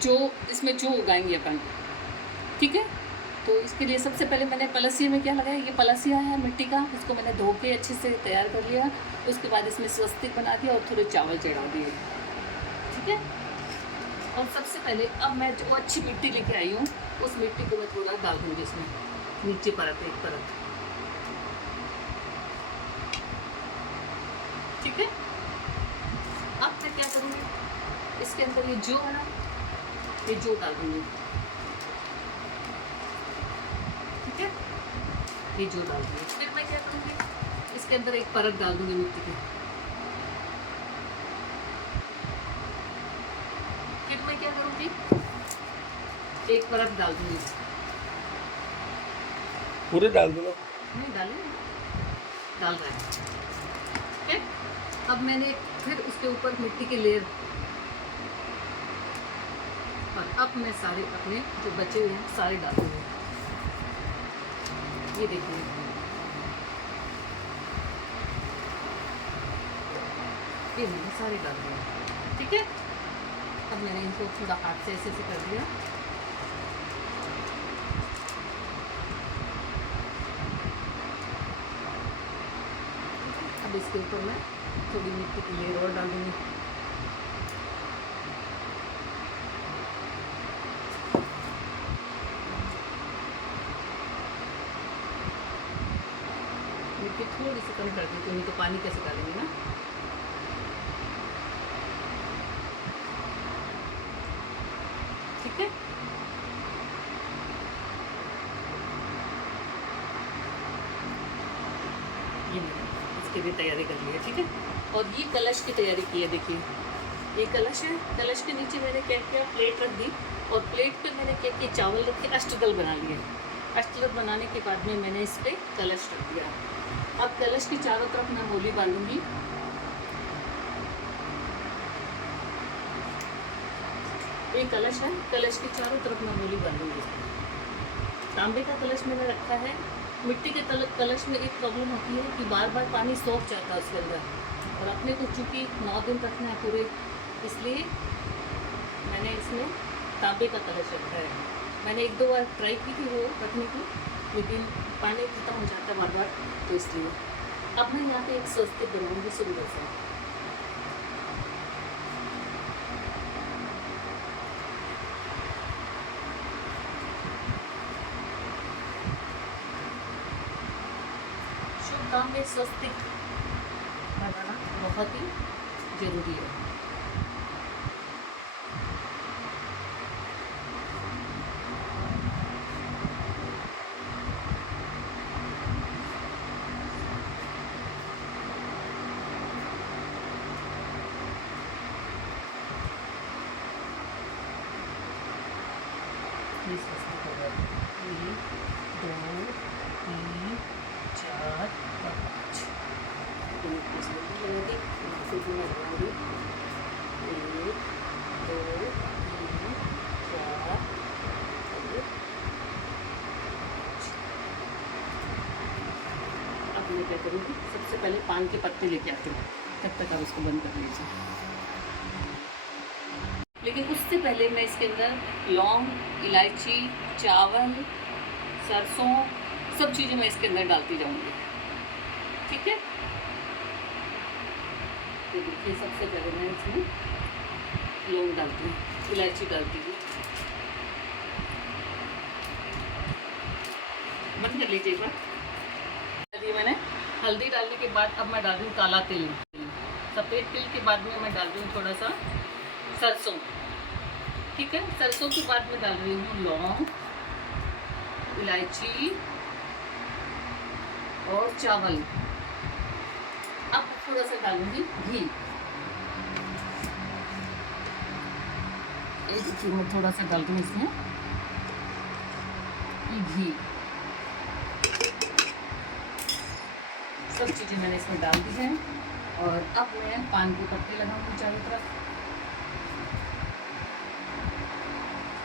जो इसमें जो उगाएंगे अपन, ठीक है। तो इसके लिए सबसे पहले मैंने पलसिया में क्या लगाया, ये पलसिया है मिट्टी का, उसको मैंने धो के अच्छे से तैयार कर लिया। उसके बाद इसमें स्वस्तिक बना दिया और थोड़े चावल चढ़ा दिए, ठीक है। और सबसे पहले अब मैं जो अच्छी मिट्टी लेके आई हूँ उस मिट्टी को मैं थोड़ा डाल दूँगी इसमें, नीचे परत, एक परत, ठीक है। अब मैं क्या करूँगी, इसके अंदर ये जो है ना, ये जो डाल दूँगी, ठीक है। ये जो डाल दूँगी, फिर मैं क्या करूँगी, इसके अंदर एक परत डाल दूँगी मिट्टी की। फिर मैं क्या करूँगी, एक परत डाल दूँगी। पूरे डाल दो ना। नहीं डाली, डाल रहा है, ठीक है। अब मैंने फिर उसके ऊपर मिट्टी की लेयर, और अब मैं सारे अपने जो बचे हुए हैं सारे डाल दूँगी। ये देखिए, ये मैंने सारे डाल दिए, ठीक है। अब मैंने इनको थोड़ा हाथ से ऐसे ऐसे कर दिया। अब इसके ऊपर मैं थोड़ी मिट्टी की लेयर और डाल दूँगी। मिट्टी थोड़ी सी कम कर दी, तो पानी कैसे डालेंगे ना, ठीक है। ये मैंने इसके लिए तैयारी कर ली है, ठीक है। और ये कलश की तैयारी की है, देखिए ये कलश है। कलश के नीचे मैंने क्या किया, प्लेट रख दी, और प्लेट पे मैंने क्या किया, चावल रख के अष्टदल बना लिए। अष्टदल बनाने के बाद में मैंने इस पर कलश रख दिया। अब कलश की चारों तरफ मैं मोली बांधूंगी। ये कलश है, कलश के चारों तरफ मैं मोली बांधूंगी। तांबे का कलश मैंने रखा है। मिट्टी के कलश में एक प्रॉब्लम होती है कि बार बार पानी सोख जाता है उसके अंदर, और अपने को चूँकि 9 दिन रखना है पूरे, इसलिए मैंने इसमें तांबे का कलश रखा है। मैंने 1-2 बार ट्राई की थी वो रखने की, लेकिन पानी खत्म हो जाता है बार बार, तो इसलिए अब मैं यहाँ पे एक स्वस्तिक बनवाऊँगी सुंदर सा। शुभ काम में स्वस्तिक बनाना बहुत ही जरूरी है। ये स्वस्तिक होगा, 1, 2, 3, 4 और 5। एक, 2, 3, 4 और 5। अब मैं क्या करूँगी, सबसे पहले पान के पत्ते लेके आती हूँ, तब तक आप इसको बंद कर लीजिए। लेकिन उससे पहले मैं इसके अंदर लौंग, इलायची, चावल, सरसों, सब चीज़ें मैं इसके अंदर डालती जाऊँगी, ठीक है। तो देखिए, सबसे पहले मैं इसमें लौंग डालती हूँ, इलायची डालती हूँ, बंद कर लीजिए एक बार। ये मैंने हल्दी डालने के बाद अब मैं डाल दूँ काला तिल। सफ़ेद तिल के बाद में मैं डाल दूँ थोड़ा सा सरसों, ठीक है। सरसों के बाद में डाल रही हूँ लौंग, इलायची और चावल। अब थोड़ा सा डालूंगी घी। एक चम्मच थोड़ा सा डाल दूँ इसमें घी। सब चीज़ें मैंने इसमें डाल दी हैं, और अब मैं पान के पत्ते लगाऊंगी चारों तरफ।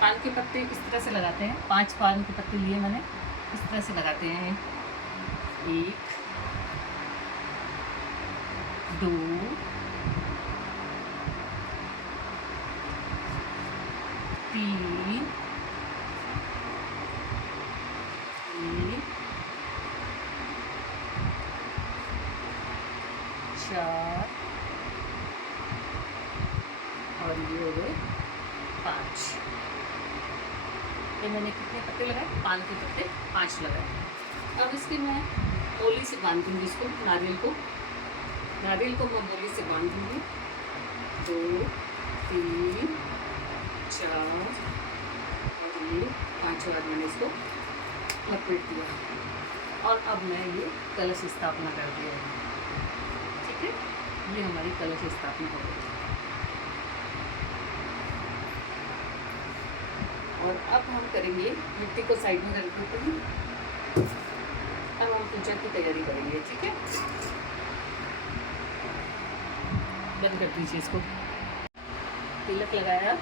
पान के पत्ते इस तरह से लगाते हैं, 5 पान के पत्ते लिए मैंने, इस तरह से लगाते हैं। 1, 2, और ये हो गए 5। ये मैंने कितने पत्ते लगाए? 5 के पत्ते 5 लगाए। अब इसके मैं मोली से बांध दूँगी इसको, नारियल को मैं मोली से बांध दूँगी। 2 3 4 और ये 5 बार मैंने इसको लपेट दिया और अब मैं ये कलश स्थापना कर दिया है। ठीक है, ये हमारी कलश स्थापना हो गई। और अब हम करेंगे, मिट्टी को साइड में रख देते हैं। अब हम पूजा की तैयारी करेंगे। ठीक है, बंद कर दीजिए इसको। तिलक लगाया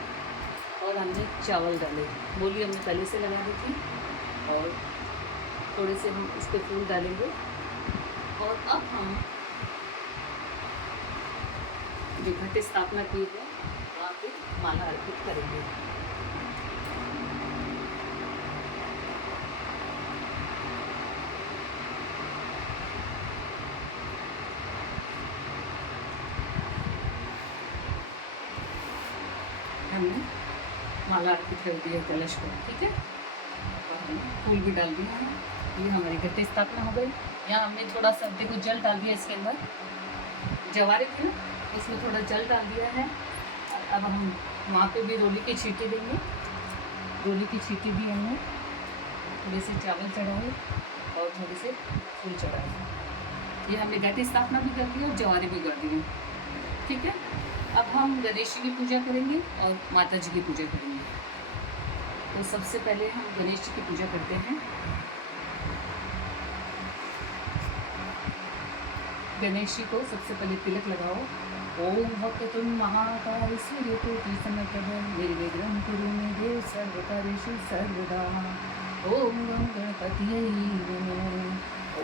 और हमने चावल डाले। बोली हमने पहले से लगा दी थी और थोड़े से हम इस पर फूल डालेंगे। और अब हम जो घट स्थापना की है वहाँ पे माला अर्पित करेंगे। हमने माला अर्पित कर दी है कलश को। ठीक है, और हमने फूल भी डाल दिया है। ये हमारी घट स्थापना हो गई। यहाँ हमने थोड़ा सा देखो जल डाल दिया इसके अंदर, जवारे थे ना, इसमें थोड़ा जल डाल दिया है। और अब हम वहाँ पे भी रोली की छींटी देंगे। रोली की छींटी दी हमने, थोड़े से चावल चढ़ाए और थोड़े से फूल चढ़ाए। ये हमने घट स्थापना भी कर दी और जवारे भी कर दिए। ठीक है, अब हम गणेश जी की पूजा करेंगे और माता जी की पूजा करेंगे। तो सबसे पहले हम गणेश जी की पूजा करते हैं। गणेश जी को सबसे पहले तिलक लगाओ। ओम वक्रतुंड महाकाय सूर्यकोटि समप्रभ निर्विघ्नं कुरु मे देव सर्वकार्येषु सर्वदा। ओम गं गणपतये नमः।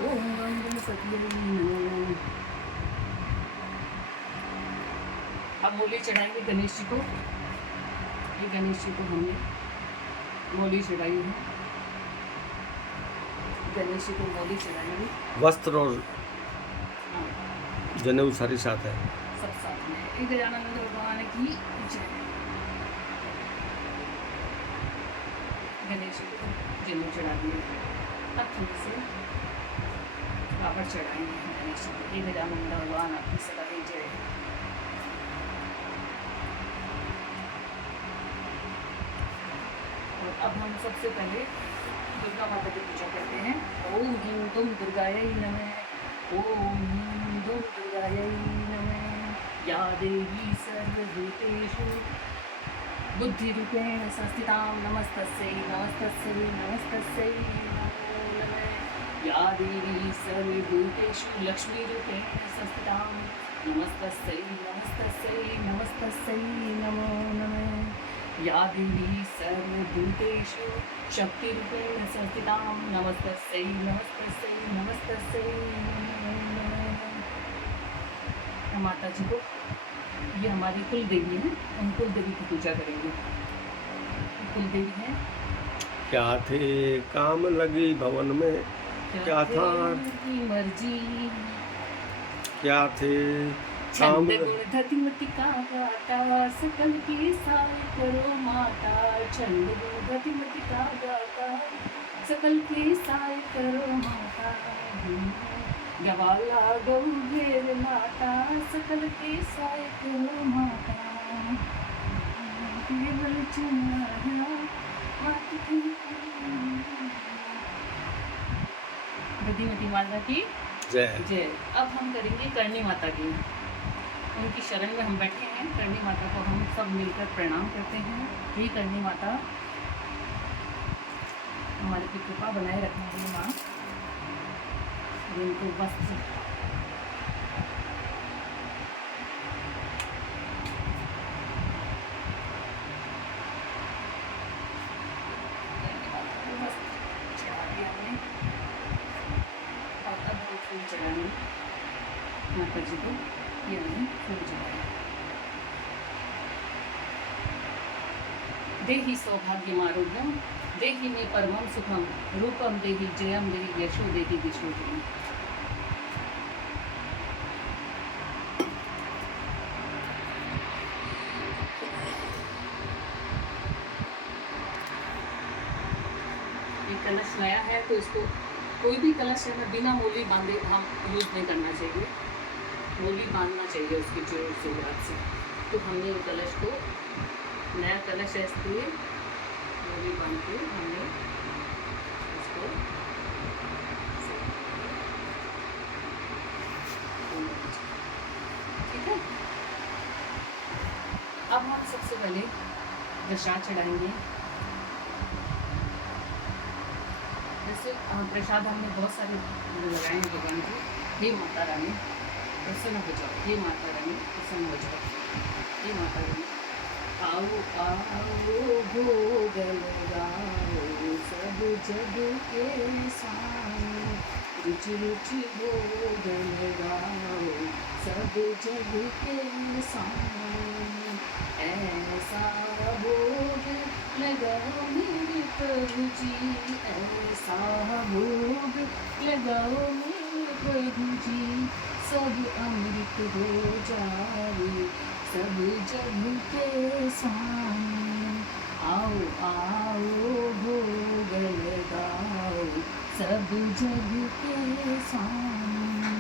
ओम गं गणपतये नमः। अब मोली चढ़ाएंगे गणेश जी को। ये गणेश जी को हमने मोली चढ़ाई है। गणेश जी को मोली चढ़ाएंगे। वस्त्र और जनेऊ सारी साथ है, सब साथ में। एक गजानन भगवान की जय। गणेश जी को जनेऊ चढ़ा दिए। अब थोड़े से पापड़ चढ़ाएंगे गणेश जी को। एक गजानन भगवान आपकी सदा ही जय। और अब हम सबसे पहले दुर्गा माता की पूजा करते हैं। ओम ह्रीं दुम दुर्गायै नमः। ओम ह्रीं दुम दुर्गायै नमः। या देवी सर्वभूतेषु बुद्धिरूपेण संस्थितां नमस्तस्यै नमस्तस्यै नमस्तस्यै नमो नमः। या देवी सर्वभूतेषु लक्ष्मीरूपेण संस्थितां नमस्तस्यै नमस्तस्यै नमस्तस्यै नमो नमः। या देवी सर्वभूतेषु शक्तिरूपेण संस्थितां नमस्तस्यै नमस्तस्यै नमस्तस्यै नमो नमः। माता जी को, ये हमारी कुल देवी है, हम कुल देवी की पूजा करेंगे। कुल देवी है। क्या थे काम लगी भवन में, क्या था मर्जी, क्या थे छंद गुण धतिमति का गाता, सकल की साई करो माता। छंद गुण धतिमति का गाता, सकल की साई करो माता। गवाला गंभीर माता, सकल की साई करो माता। केवल चुना माता की धतिमति माता की जय। जय। अब हम करेंगे करणी माता की। उनकी शरण में हम बैठे हैं। करणी माता को हम सब मिलकर प्रणाम करते हैं। हे करणी माता, हमारे की कृपा बनाए रखने के लिए माँ। इनको वस्त्र चढ़ा दिया हमने और अब हम फूल चढ़ाएंगे माता जी को। ये हमने फूल चढ़ाया। देहि सौभाग्यमारोग्यम, देहि मे परमं सुखम, रूपम देहि जयम देहि यशो देहि दिशो देहि। कलश नया है तो इसको कोई भी कलश है ना बिना मूली बांधे हम यूज़ नहीं करना चाहिए, मूली बांधना चाहिए उसकी जोर से बात से। तो हमने वो कलश को, नया कलश है इसलिए मूली बांध के हमने उसको ठीक है। अब हम सबसे पहले प्रसाद चढ़ाएंगे। जैसे प्रसाद हमने बहुत सारे लगाए हैं भगवान को। हे माता रानी प्रसन्न हो जाओ, हे माता रानी प्रसन्न हो जाओ, हे माता रानी आओ आओ भोग लगाओ सब जग के सामने, रुचि रुचि भोग लगाओ सब जग के सामने, ऐसा भोग लगाओ मेरे प्रभु जी, ऐसा भोग लगाओ मेरे प्रभु जी, सब अमृत हो जाए सब जग के सामने, आओ आओ भोग लगाओ सब जग के सामने,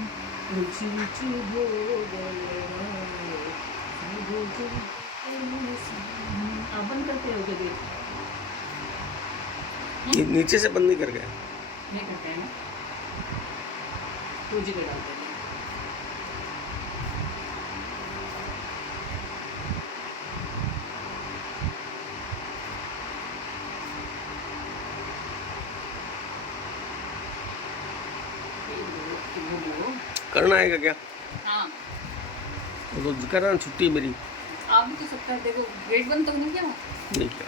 रुचि रुचि भोग लगाओ सब जग के सामने। आप बंद करते हो देख ये नीचे से बंद नहीं कर गया। नहीं करते हैं ना, पूजी पे डालते हैं। करना है क्या? हाँ वो तो करना, छुट्टी है मेरी। आप भी तो सबका देखो, गेट बंद तो नहीं किया वहाँ? नहीं किया।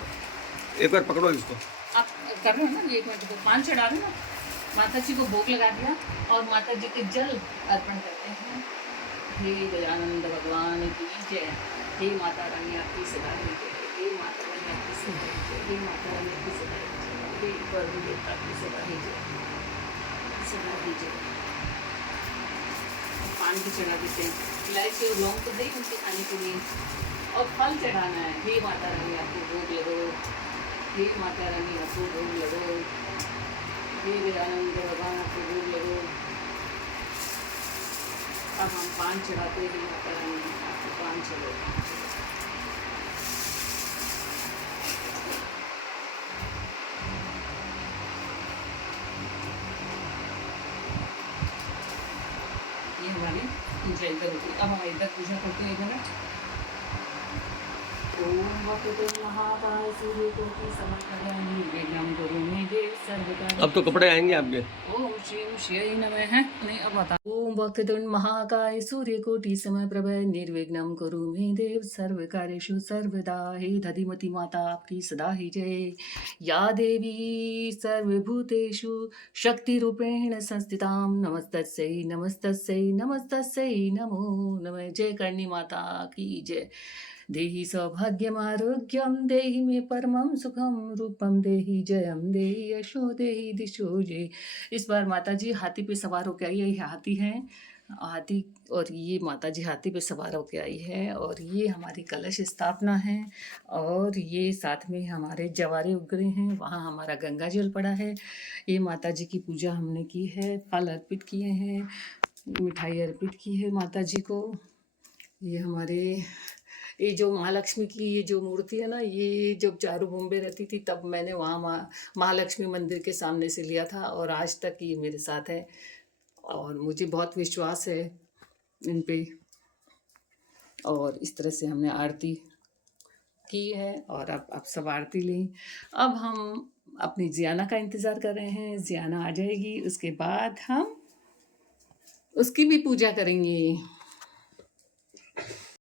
एक बार पकड़ो इसको। आप कर रहे हो ना, ये एक मिनट को पान चढ़ा रहे हो ना, माता जी को भोग लगा दिया और माता जी के जल अर्पण करते हैं। हे गजानंद भगवान की जय, हे माता रानी आपकी सदा ही जय, हे माता रानी आपकी सदा ही जय, हे माता रानी आपकी सदा ही जय, हे प्रभु देवता की सदा ही जय, सदा ही जय। पान भी चढ़ा देते हैं, इलायची और लौंग तो दे उनके खाने के लिए, और फल चढ़ाना है। हे माता रानी आपको भोग लगो, हे माता रानी आपको भोग लगो, हे गजानंद भगवान आपको भोग लगो। अब हम पान चढ़ाते हैं, माता रानी आपको पान चढ़ो। ये हमारी पूजा इधर होती है। अब हम इधर पूजा करते हैं 1 मिनट। ओम वक्रतुंड महाकाय सूर्यकोटि समप्रभा निर्विघ्नं कुरु मे देव सर्वकार्येषु। अब तो कपड़े आएंगे आपके। ओम श्रीं श्रीयै नमः। नहीं अब बता। ओम वक्रतुंड महाकाय सूर्यकोटि समप्रभ निर्विघ्नं कुरु मे देव सर्वकार्येषु सर्वदा, हे दधिमति माता आपकी सदा ही जय। या देवी सर्वभूतेषु शक्तिरूपेण संस्थितां, नमस्तस्यै नमस्तस्यै नमस्तस्यै नमो नमः। जय करणी माता की जय। देहि सौभाग्यमारोग्यं देहि मे परमं सुखं, रूपं देहि जयं देहि यशो देहि दिशो जय। इस बार माता जी हाथी पे सवार होकर आई है। ये हाथी हैं, हाथी, और ये माता जी हाथी पे सवार होकर आई है, और ये हमारी कलश स्थापना है, और ये साथ में हमारे जवारे उगरे हैं, वहाँ हमारा गंगा जल पड़ा है। ये माता जी की पूजा हमने की है, फल अर्पित किए हैं, मिठाई अर्पित की है माता जी को। ये हमारे, ये जो महालक्ष्मी की ये जो मूर्ति है ना, ये जब चारू बॉम्बे रहती थी तब मैंने वहाँ महालक्ष्मी मंदिर के सामने से लिया था, और आज तक ये मेरे साथ है, और मुझे बहुत विश्वास है इन पे। और इस तरह से हमने आरती की है, और अब आप सब आरती लें। अब हम अपनी जियाना का इंतज़ार कर रहे हैं, जियाना आ जाएगी, उसके बाद हम उसकी भी पूजा करेंगे।